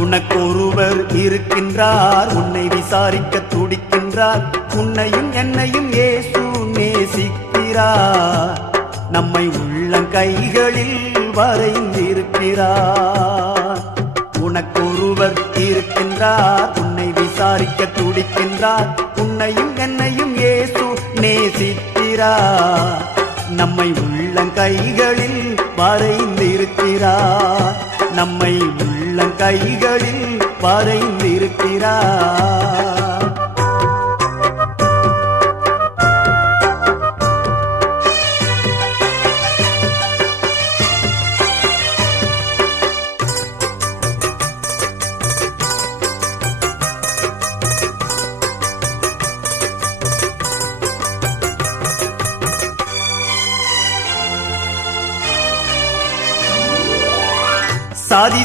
உனக்கொருவர் இருக்கின்றார், உன்னை விசாரிக்க துடிக்கின்றார். உன்னையும் என்னையும் இயேசு நேசிக்கிறார், நம்மை உள்ளங்கைகளில் வரைந்திருக்கிறார். உனக்கொருவர் இருக்கின்றார், உன்னை விசாரிக்க துடிக்கின்றார். உன்னையும் என்னையும் இயேசு நேசிக்கிறார், நம்மை உள்ளங்கைகளில் வரைந்திருக்கிறார். நம்மை உள்ளங்கைகளில் வரைந்திருக்கிறார். சாதி